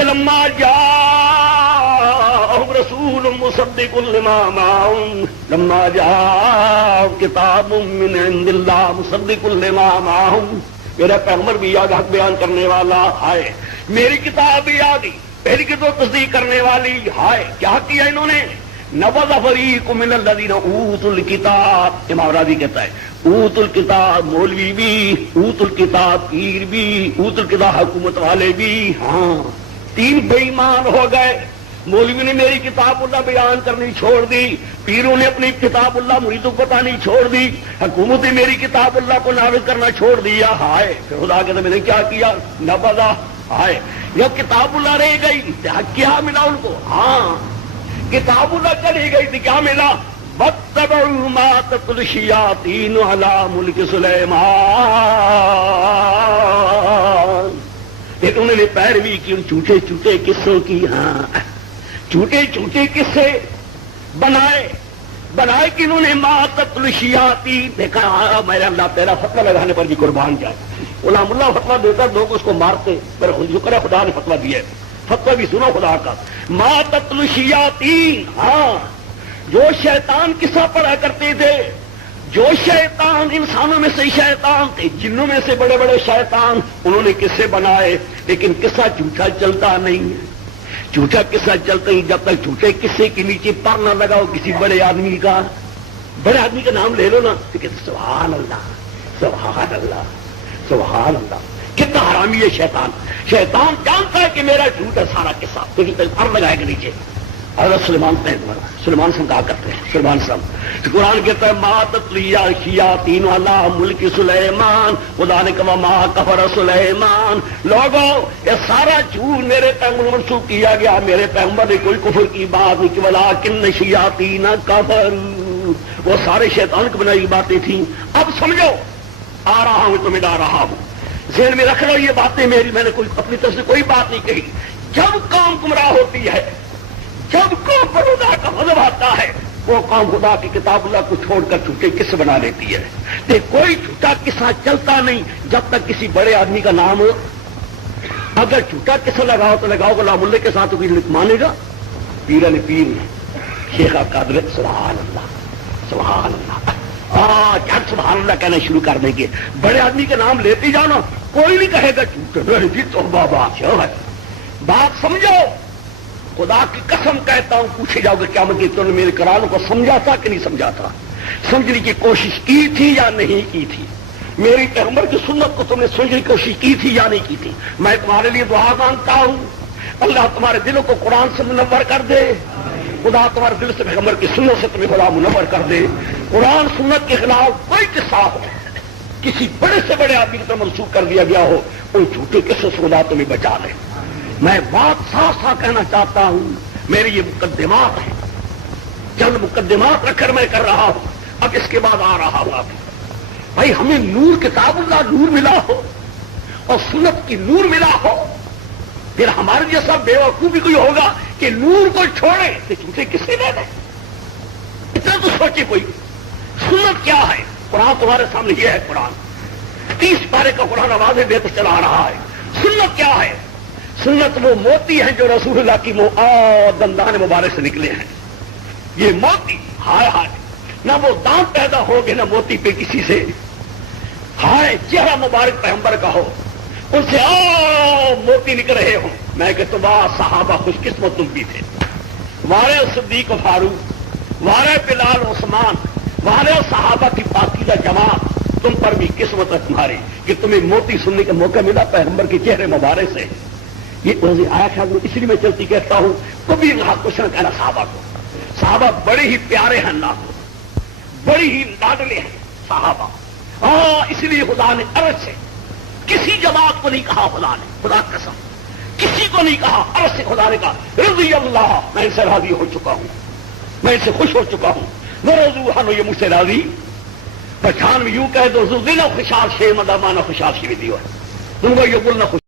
کہ لما جاء رسول مصدق لما معهم لما جاء کتاب من عند اللہ مصدق لما معهم میرا پیغمبر بھی یاد حق بیان کرنے والا ہے، میری کتاب بھی یاد ہی پہلی کی تو تصدیق کرنے والی ہے. کیا کیا انہوں نے؟ نبذ فریق من الذین اوتوا الکتاب. امام راضی کہتا ہے اوتوا الکتاب مولوی بھی، اوتوا الکتاب پیر بھی، اوتوا الکتاب حکومت والے بھی. ہاں تین بے ایمان ہو گئے. مولوی نے میری کتاب اللہ بیان کرنی چھوڑ دی، پیروں نے اپنی کتاب اللہ مریدوں کو بتانی چھوڑ دی، حکومت نے میری کتاب اللہ کو نافذ کرنا چھوڑ دیا. ہائے پھر خدا کہتا میں نے کیا کیا؟ نبذا. ہائے یہ کتاب اللہ رہ گئی، کیا ملا ان کو؟ ہاں کتاب اللہ چلی گئی تھی، کیا ملا؟ وَاتَّبَعُوا مَا تَتْلُو الشَّيَاطِينُ عَلَىٰ مُلْكِ سُلَيْمَانَ. ایک انہوں نے پیروی کی ان جھوٹے جھوٹے قصوں کی. ہاں جھوٹے جھوٹے قصے بنائے کہ انہوں نے مَا تَتْلُو الشَّيَاطِينُ. دیکھا میرے اللہ تیرا فتویٰ لگانے پر بھی قربان جائے. غلام اللہ فتویٰ دیتا لوگ اس کو مارتے، میرا شکر ہے خدا نے فتویٰ دیا ہے. فتویٰ بھی سنو خدا کا. مَا تَتْلُو الشَّيَاطِينُ. ہاں جو شیطان قصہ پڑھا کرتے تھے، جو شیطان انسانوں میں سے شیطان تھے، جنوں میں سے بڑے بڑے شیطان، انہوں نے قصے بنائے. لیکن قصہ جھوٹا چلتا نہیں ہے. جھوٹا قصہ چلتا ہی جب تک جھوٹے قصے کے نیچے پر نہ لگاؤ کسی بڑے آدمی کا نام لے لو نا تو کہتے سبحان اللہ سبحان اللہ سبحان اللہ. کتنا حرامی ہے شیطان. شیطان جانتا ہے کہ میرا جھوٹ ہے سارا قصہ، لیکن پر لگائے گا نیچے. حضرت سلیمان سے کہا کرتے ہیں سلیمان صاحب قرآن کہتا ہے ما تتلو الشیاطین علی ملک سلیمان. خدا نے کہا ما کفر سلیمان. لوگوں یہ سارا جھوٹ میرے پیغمبر منسوخ کیا گیا. میرے پیغمبر نے کوئی کفر کی بات نہیں کی. ولکن الشیاطین کفروا. وہ سارے شیطان کی بنائی باتیں تھیں. اب سمجھو آ رہا ہوں تمہیں ڈا رہا ہوں، ذہن میں رکھ لو یہ باتیں میری، میں نے کوئی اپنی طرف سے کوئی بات نہیں کہی. جب قوم گمراہ ہوتی ہے، جب قوم پر خدا کا غضب آتا ہے، وہ قوم خدا کی کتاب اللہ کو چھوڑ کر جھوٹے قصے بنا لیتی ہے. کوئی جھوٹا قصہ چلتا نہیں جب تک کسی بڑے آدمی کا نام ہو. اگر جھوٹا قصہ لگاؤ تو لگاؤ غلام اللہ کے ساتھ مانے گا. پیر علی پیر شیخ قادر سبحان اللہ سبحان اللہ جب سبحان اللہ کہنا شروع کر دیں گے. بڑے آدمی کا نام لیتے جاؤ نا، کوئی نہیں کہے گا جی تو بات سمجھو. خدا کی قسم کہتا ہوں پوچھے جاؤ گے کیا مجھے تم نے میرے قرآن کو سمجھا تھا کہ نہیں سمجھا تھا؟ سمجھنے کی کوشش کی تھی یا نہیں کی تھی؟ میری پیغمبر کی سنت کو تم نے سمجھنے کی کوشش کی تھی یا نہیں کی تھی؟ میں تمہارے لیے دعا مانگتا ہوں اللہ تمہارے دلوں کو قرآن سے منور کر دے. خدا تمہارے دل سے پیغمبر کی سنت سے تمہیں خدا منور کر دے. قرآن سنت کے خلاف کوئی قصہ ہو، کسی بڑے سے بڑے آدمی کی طرف منسوخ کر دیا گیا ہو، ان جھوٹے قصوں سے خدا تمہیں بچا لے. میں بات صاف صاف کہنا چاہتا ہوں. میری یہ مقدمات ہیں، چند مقدمات رکھ کر میں کر رہا ہوں. اب اس کے بعد آ رہا ہوں آپ بھائی ہمیں نور کتاب اللہ نور ملا ہو اور سنت کی نور ملا ہو، پھر ہمارے جیسا بے وقوف بھی کوئی ہوگا کہ نور کو چھوڑے تو جھوٹے کسے لے لیں. اتنا تو سوچے کوئی. سنت کیا ہے؟ قرآن تمہارے سامنے یہ ہے. قرآن 30 پارے کا قرآن آوازیں دیتے چلا رہا ہے. سنت کیا ہے؟ سنت وہ موتی ہیں جو رسول اللہ کی دندان مبارک سے نکلے ہیں. یہ موتی ہائے ہائے نہ وہ دانت پیدا ہو گے نہ موتی پہ کسی سے. ہائے چہرہ مبارک پیغمبر کا ہو، ان سے موتی نکل رہے ہوں. میں کہتا ہوں واہ صحابہ خوش قسمت تم بھی تھے. وارے صدیق و فاروق، وارے بلال عثمان، وارے صحابہ کی پاکیزہ جماعت، تم پر بھی قسمت ہے تمہاری کہ تمہیں موتی سننے کا موقع ملا پیغمبر کے چہرے مبارک سے. یہ آیا خیال اس لیے میں چلتی کہتا ہوں کبھی کچھ نہ کہنا صحابہ کو. صحابہ بڑے ہی پیارے ہیں اللہ کو، بڑی ہی لاڈلے ہیں صحابہ. اس لیے خدا نے عرش سے کسی جماعت کو نہیں کہا، خدا نے خدا قسم کسی کو نہیں کہا. عرش سے خدا نے کہا رضی اللہ میں ان سے راضی ہو چکا ہوں، میں ان سے خوش ہو چکا ہوں. وہ رضو یہ مجھ سے راضی. پہچان میں یوں کہہ دو دل خوشحال شے مدامانہ خوشحال شی دیو تم کو یہ بولنا خوش